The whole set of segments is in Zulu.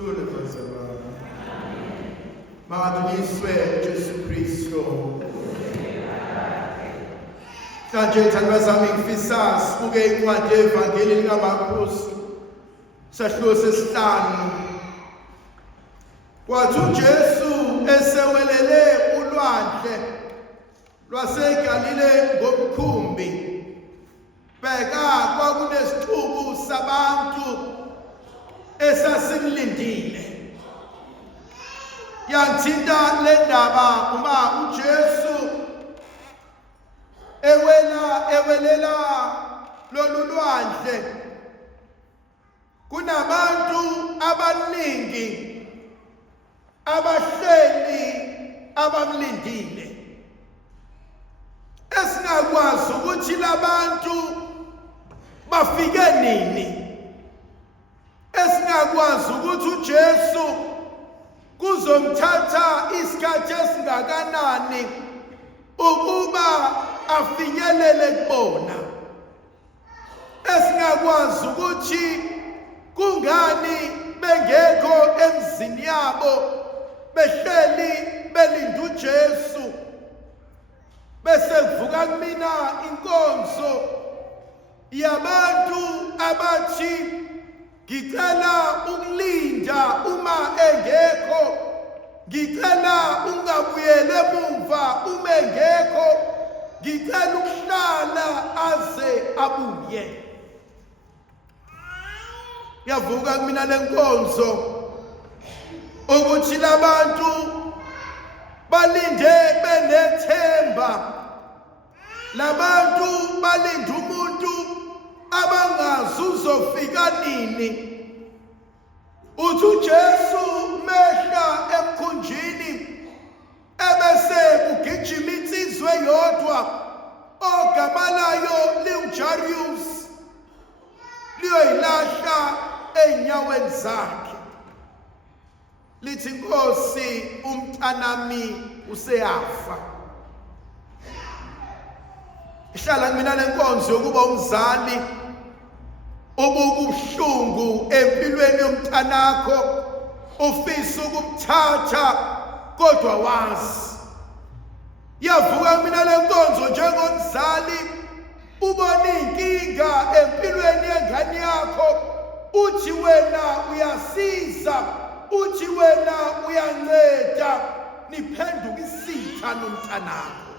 Shule bazalwane. Madunyiswe Jesu Kristu. Manje thanda zami ngifisa sibuke incwadi yevangeli likaMarkus sahluko sesihlanu. Kwathi uJesu esewelele ulwandle lwaseGalile ngomkhumbi, bheka kwakunesixuku sabantu esasimlindile. Yangithinta le ndaba uma uJesu ewelela lolu lwandle, kunabantu abaningi abahleli abamlindile. Esingakwazi ukuthi labantu bafike nini, esingakwazi ukuthi uJesu kuzomthatha isikhathi esingakanani ukuba afinyelele kubona, esingakwazi ukuthi kungani bengekho emzini yabo behleli belinda uJesu, bese kuvuka kumina inkonzo yabantu abathi ngicela ukulinda uma engekho, ngicela ungabuyele emuva uma engekho, ngicela ukuhlala aze abuye. Yavuka kumina lenkonzo ukuthi labantu balinde benethemba, labantu balinde umuntu abangazi uzofika nini. Uthi uJesu mehla emkhunjini ebese kugijima insizwe yodwa ogama layo liuJairus, liyoyilahla ey'nyaweni zakhe, lithi Nkosi, umntanami useyafa. Ihlala kumina lenkonzo yokuba umzali ububuhlungu empilweni yomntanakho, ufisa ukumthatha kodwa wazi. Yavuka kumina lenkonzo njengomzali ubona inkinga empilweni yengane yakho, uthi wena uyasiza, uthi wena uyanceda, niphenduka isitha nomntanakho.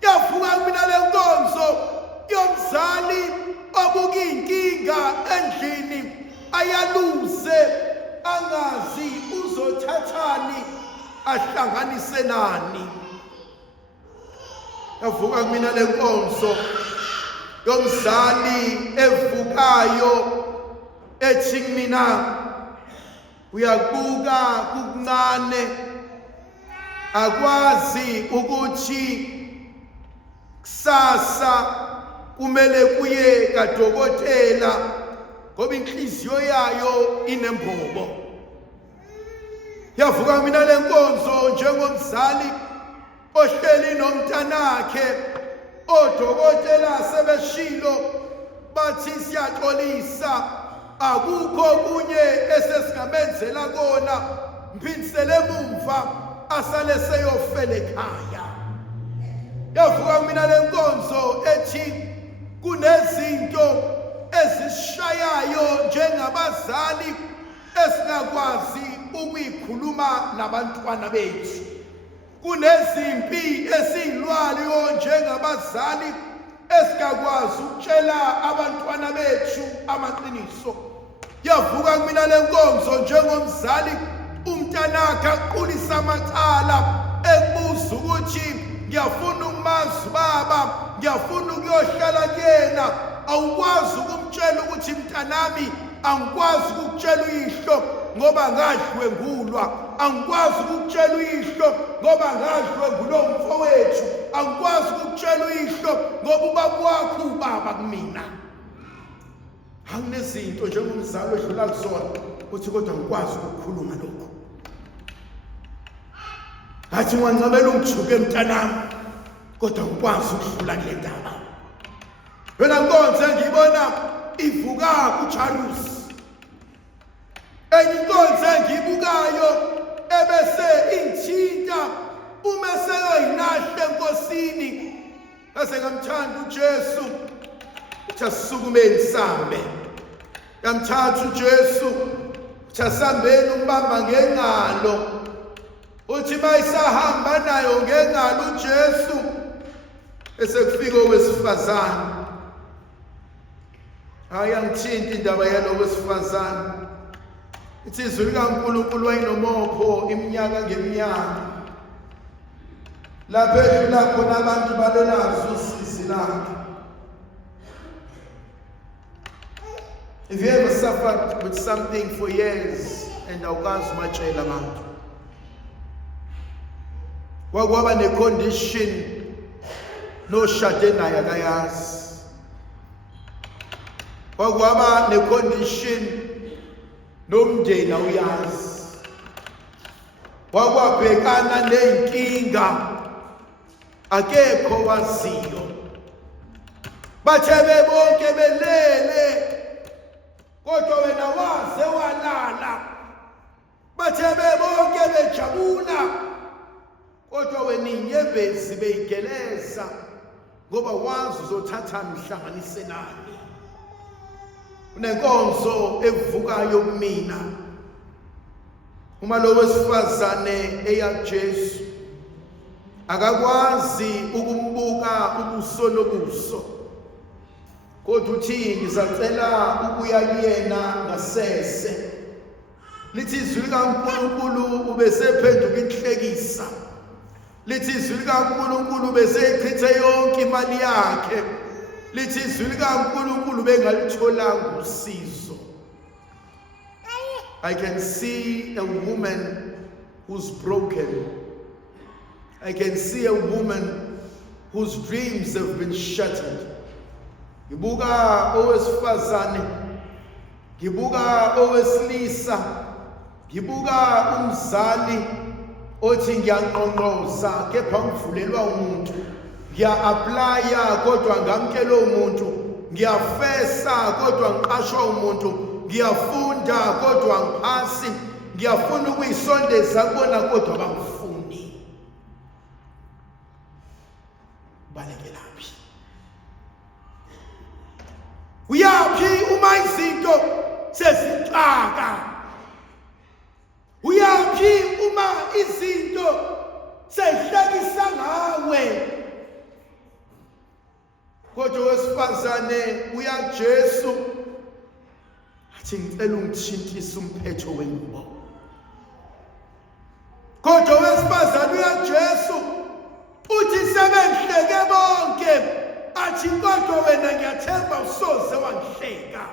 Yavuka kumina lenkonzo yomzali obuka inkinga endlini, ayaluze angazi uzothathani ahlanganise nani. Yavuka kumina lenkonzo yomzali evukayo ethi mina uyakubuka kukuncane, akwazi ukuthi kusasa kumele kuye kadokotela ngoba inhliziyo yayo inembobo. Yavuka mina lenkonzo njengomzali ohleli nomntanakhe, odokotela sebeshilo bathi siyaxolisa, akukho kunye esesingamenzela kona, mphindisele emumva asale seyofela ekhaya. Yavuka mina lenkonzo ethi kunezinto ezishayayo njengabazali esingakwazi ukuyikhuluma nabantwana bethu, kunezimpi esiyilwayo njengabazali esingakwazi ukutshela abantwana bethu amaqiniso. Yavuka kumina lenkonzo njengomzali umntanakhe aqulisa amacala ebuza ukuthi ngiyafuna ukumazi baba, ngiyafuna ukuyohlala kuyena. Awukwazi ukumtshela ukuthi mntanami, angikwazi ukukutshela uyihlo ngoba ngadlwengulwa, angikwazi ukukutshela uyihlo ngoba ngadlwengulwa umfowethu, angikwazi ukukutshela uyihlo ngoba ubaba wakho ubaba kumina. Anginezinto njengomzali odlula kuzona uthi kodwa ngikwazi ukukhuluma lokho. Athi ngiwancabela ungijuke mntanami kodwa ngikwazi ukudlula kule ndaba. Wena Nkonzo ngiyibona ivuka uJairus, enye inkonzo uma seyoyinahla enkosini ase ngamthanda uJesu jasisukumeni sambe yamthatha uJesu jasambeni umbamba ngengalo uthi mayisahamba nayo ngengalo uJesu esekufika owesifazane ayangithinta indaba yalo wesifazane ithi izwi likaNkulunkulu wayinomopho iminyaka ngeminyaka lapho edlula khona abantu balolazi usizi lakhe. If you ever suffered with something for years and awukwazi umatshela abantu kwakwaba ne-condition noshade naye akayazi kwakwaba ne-condition nomndeni awuyazi kwakwabhekana ney'nkinga akekho waziyo bathe bebonke belele kodwa wena waze walala bathe bebonke bejabula kodwa wena inyembezi beyigeleza ngoba wazi uzothatha mhlanganise nani unenkonzo evukayo kumina uma lo wesifazane eyaJesu akakwazi ukumbuka ubuso nobuso kodwa uthi ngizacela ukuya kuyena ngasese lithi izwi likaNkulunkulu ubesephenduka inhlekisa lithi izwi likaNkulunkulu besechithe yonke imali yakhe lithi izwi likaNkulunkulu bengalitholanga usizo. I can see a woman who's broken. I can see a woman whose dreams have been shattered. Ngibuka owesifazane, ngibuka owesilisa, ngibuka umzali othi ngiyanqonqoza kepha ngivulelwa umuntu, ngiya-aplya kodwa ngamkela umuntu, ngiyafesa kodwa ngiqashwa umuntu, ngiyafunda kodwa ngiphasi, ngiyafuna ukuyisondeza kubona kodwa bangifuni. Balekelaphi? Uyaphi uma izinto sezixaka? Uyaphi uma izinto sezihlekisa ngawe? Kodwa wesifazane uyaJesu athi ngicela ungithintise umphetho wengubo. Kodwa wesifazane uyaJesu uthi sebengihleke bonke athi kodwa wena ngiyathemba usoze wangihleka.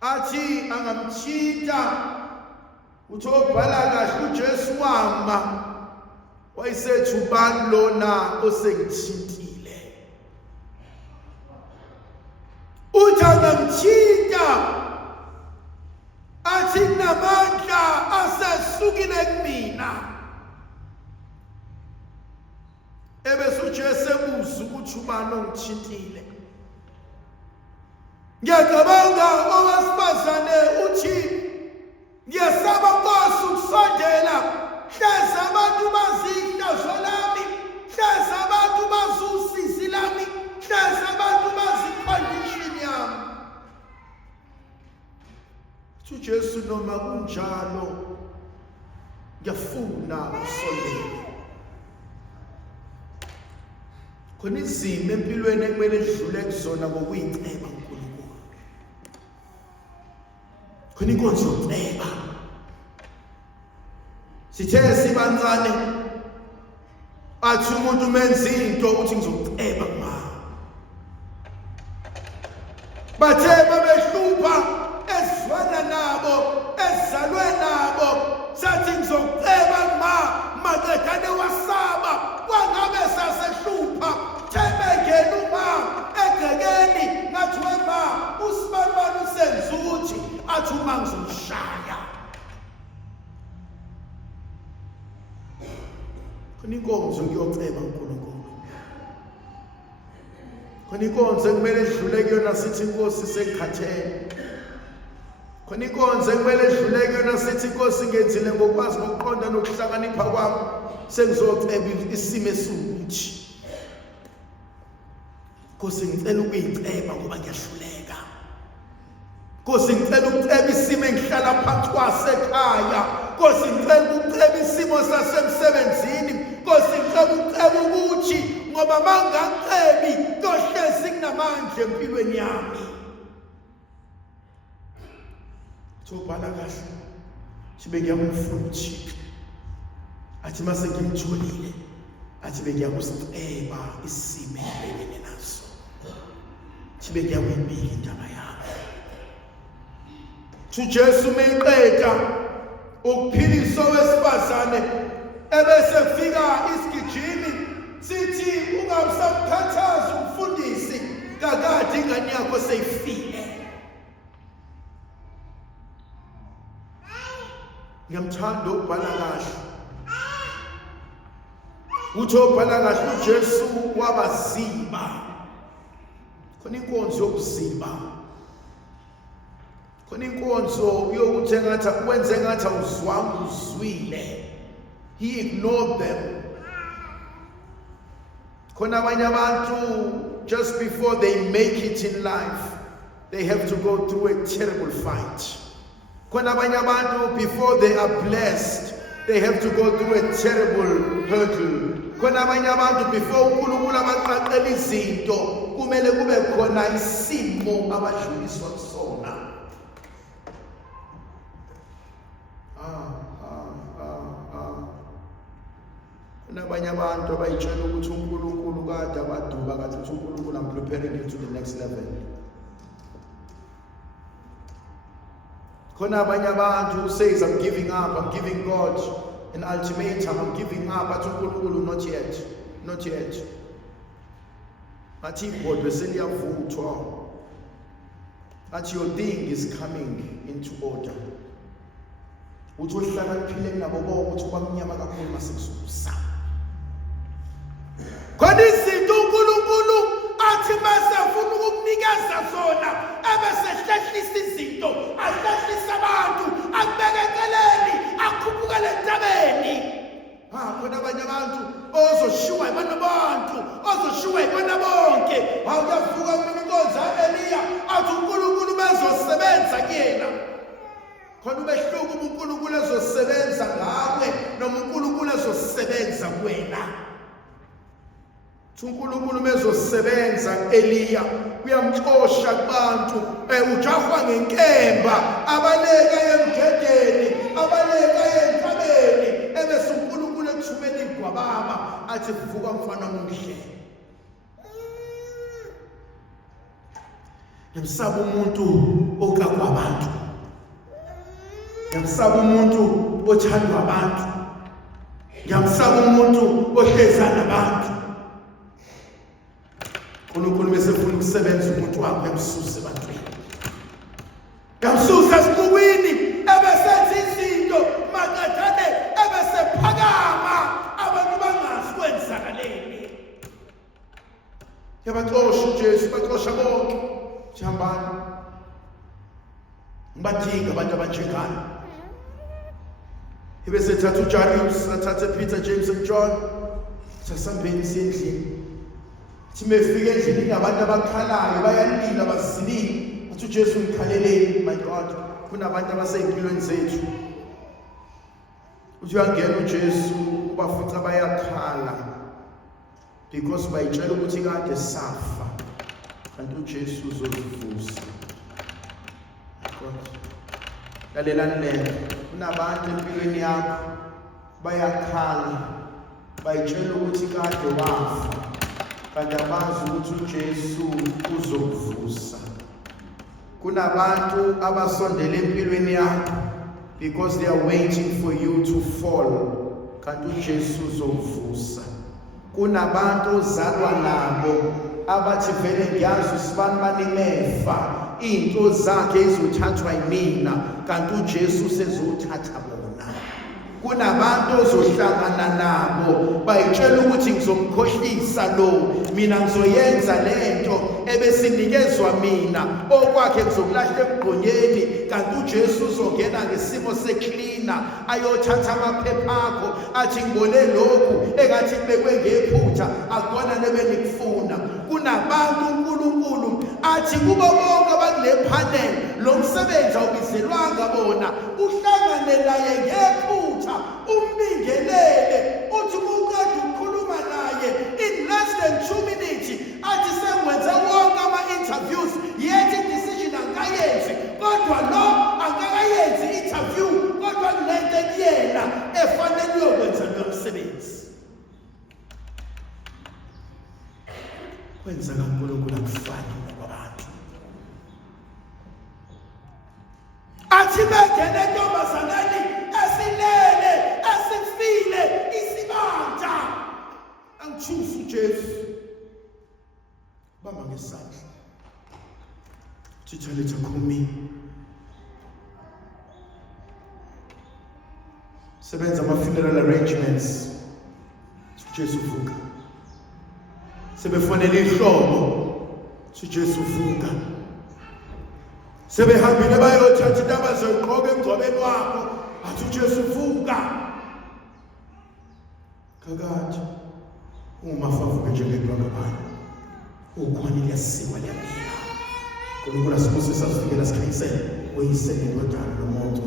Athi angamthinta uthi obhala kahle uJesu wama wayesethi ubani lona osengithintile. Uthi angamthinta athi namandla asesukile kumina. Ebese uJesu ebuza ukuthi ubani ongithintile. Ngiyacabanga owesifazane uthi ngiyasaba Nkosi ukusondela hleze abantu bazidlazo lami, hleze abantu bazusisi lami, hleze abantu bazicondition yami. uJesu noma kunjalo ngiyafuna usondele. Khona izimo empilweni ekumele edlule kuzona ngokuyiceba uNkulunkulu. Khona inkonzo yokuceba. Sithe sibancane athi umuntu menza into uthi ngizokuceba ma. Bathe babehlupha ezifana nabo ezalwe nabo sathi ngizokuceba ma maqedane wasaba wangabe sasehlupha thebengena uma egcekeni ngathi wema uSibani usenza ukuthi athi uma ngizomshaya. Khona inkonzo ngiyoceba uNkulunkulu. Khona inkonzo ekumele edlule kuyona sithi Nkosi sengikhathele. khona inkonzo ekumele edluleke yona sithi Nkosi ngenzile ngokwazi ngokuqonda nokuhlakanipha kwami sengizoceba isimo esiwukuthi Nkosi ngicela ukuyiceba ngoba ngiyahluleka Nkosi ngicela ukuceba isimo engihlala phansi kwaso ekhaya Nkosi ngicela ukuceba isimo sasemsebenzini Nkosi ngicela ukuceba ukuthi ngoba mangacebi kuyohlezi kunamandla empilweni yami sobhala kahle sibe ngiyamfuna uThixo athi mase ngimtholile athi bengiyakusiceba isimo ebhekene naso sibe ngiyakuyibika indaba yakho uJesu meyiqeda ukuphilisa owesifazane ebese kufika isigijimi sithi ungamsakhathazi umfundisi kakade ingane yakho seyifile ngiyamthanda ukubhala kahle uthi ubhala kahle uJesu wabaziba khona inkonzo yokuziba khona inkonzo yokuthi engathi wenze ngathi awuzwanga uzwile he ignored them khona abanye abantu just before they make it in life they have to go through a terrible fight khona abanye abantu before they are blessed they have to go through a terrible hurdle khona abanye abantu before uNkulunkulu abaqaqela izinto kumele kube khona isimo abadluliswa kusona kunabanye abantu abayitshela ukuthi uNkulunkulu kade abaduba kathi uNkulunkulu I'm preparing you to the next level khona abanye abantu who says I'm giving up I'm giving God an ultimatum I'm giving up athi uNkulunkulu not yet athi ibhodwe seliyavuthwa athi your thing is coming into order uthi uhlakaniphile kunabo bonke uthi kwamnyama kakhulu masekususa khona izinto uNkulunkulu athi mase ufuna ukukunikeza zona ebesehlehlisa izinto ahlehlisa abantu akubekekeleni akhuphukele entabeni khona abanye abantu ozoshiwa ibona abantu ozoshiwa ibona bonke awuyavuka kwinkonzo Eliya athi uNkulunkulu bezosebenza kuyena khona ubehluka uNkulunkulu ezosebenza ngawe noma uNkulunkulu ezosebenza kuwena uNkulunkulu mezosebenza Eliya uyamxosha kubantu ujahwa ngenkemba abaleka emgedeni abaleka entabeni ebese uNkulunkulu ethumela igwababa athi vuka mfana omuhle yamsaba umuntu okakwa abantu yamsaba umuntu othandwa abantu yamsaba umuntu ohlezana abantu uNkulunkulu mesefuna ukusebenza umuntu wakhe emsusa ebantwini yamsusa esiqukwini ebesethi izinto makathane ebesephakama abantu bangazi kwenzakaleni yabaxosha uJesu baxosha bonke jambani ngibadinga abantu abanjengani ebesethatha uJarius athathe Peter James and John sasambeni sendlini Timefika endlini ngabantu abakhalayo bayalila bazilile athi uJesu ngikhaleleni my God kunabantu abaseyimpilweni zethu uthi uyangena uJesu ubafica bayakhala because bayitshela ukuthi kade safa kanti uJesu uzozivusa lalelani lento kunabantu empilweni yakho bayakhala bayitshela ukuthi kade wafa kanti abazi ukuthi uJesu uzokuvusa kunabantu abasondele empilweni yakho because they are waiting for you to fall kanti uJesu uzokuvusa kunabantu ozalwa nabo abathi vele ngiyazi usibani banimefa into zakhe izothathwa yimina kanti uJesu sezothatha bona kunabantu ozohlangana nabo bayitshela ukuthi ngizomkhohlisa lo mina ngizoyenza lento ebesinikezwa mina okwakhe kuzokulahla emgqonyeni kanti uJesu uzongena ngesimo seklina ayothatha amaphepha akho athi ngibone lokhu engathi kubekwe ngephutha akubona nebenikufuna. Kunabantu uNkulunkulu athi kubo bonke abakule panel lo msebenzi awubizelwanga bona uhlangane naye ngephutha umbingelele uthi uqeda ukukhuluma naye in less than 2 minutes athi sengenze wonke ama-interviews yethi decision angayenzi kodwa lo angakayenzi interview kodwa kunento kuyena efanele uyokwenza lo msebenzi. Kwenza kaNkulunkulu akufani nabantu. Athi bengene entombazaneni esilele esifile isibanja angithusa uJesu bamba ngesandla Chichaleta kumi sebenza ama-funeral arrangements uJesu vuka sebefonela ihlobo uJesu vuka sebehambile bayothatha indaba zoqoka emgcwabeni wakho athi uJesu vuka kakade uma favuka njengentwana bani ukhona liyasiwa liyamila uNkulunkulu asibusisa sifikela sikhanyisele uyise indodana nomuntu